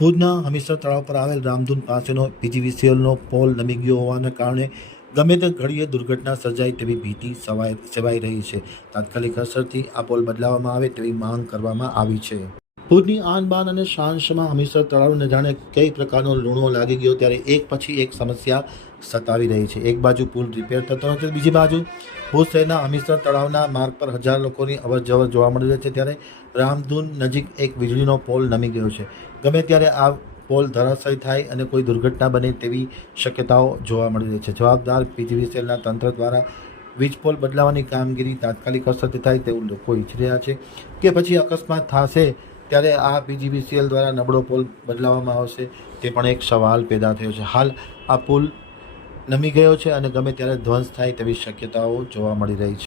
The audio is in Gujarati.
ભુજના હમીસર તળાવ પર આવેલ રામધૂન પાસેનો પીજીવીસીએલનો પોલ નમી ગયો હોવાના કારણે ગમે તે ઘડીએ દુર્ઘટના સર્જાય તેવી ભીતિ સવાય સેવાઈ રહી છે. તાત્કાલિક અસરથી આ પોલ બદલાવવામાં આવે તેવી માંગ કરવામાં આવી છે. ભુજની આનબાન અને શાંશમાં હમીસર તળાવને જાણે કઈ પ્રકારનો લૂણો લાગી ગયો ત્યારે એક પછી એક સમસ્યા સતાવી રહી છે. એક બાજુ પુલ રિપેર થતો નથી, બીજી બાજુ ભુજ શહેરના હમીસર તળાવના માર્ગ પર હજાર લોકોની અવર જવર જોવા મળી રહી છે ત્યારે રામધૂન નજીક એક વીજળીનો પોલ નમી ગયો છે. ગમે ત્યારે આ પોલ ધરાશય થાય અને કોઈ દુર્ઘટના બને તેવી શક્યતાઓ જોવા મળી રહી છે. જવાબદાર પીજીવીસીએલના તંત્ર દ્વારા વીજ પોલ બદલાવાની કામગીરી તાત્કાલિક અસરથી થાય તેવું લોકો ઈચ્છી રહ્યા છે કે પછી અકસ્માત થશે ત્યારે આ પીજીવીસીએલ દ્વારા નબળો પુલ બદલાવવામાં આવશે. તે પણ એક સવાલ પેદા થયો છે. હાલ આ પુલ નમી ગયો છે અને ગમે ત્યારે ધ્વંસ થાય તેવી શક્યતાઓ જોવા મળી રહી છે.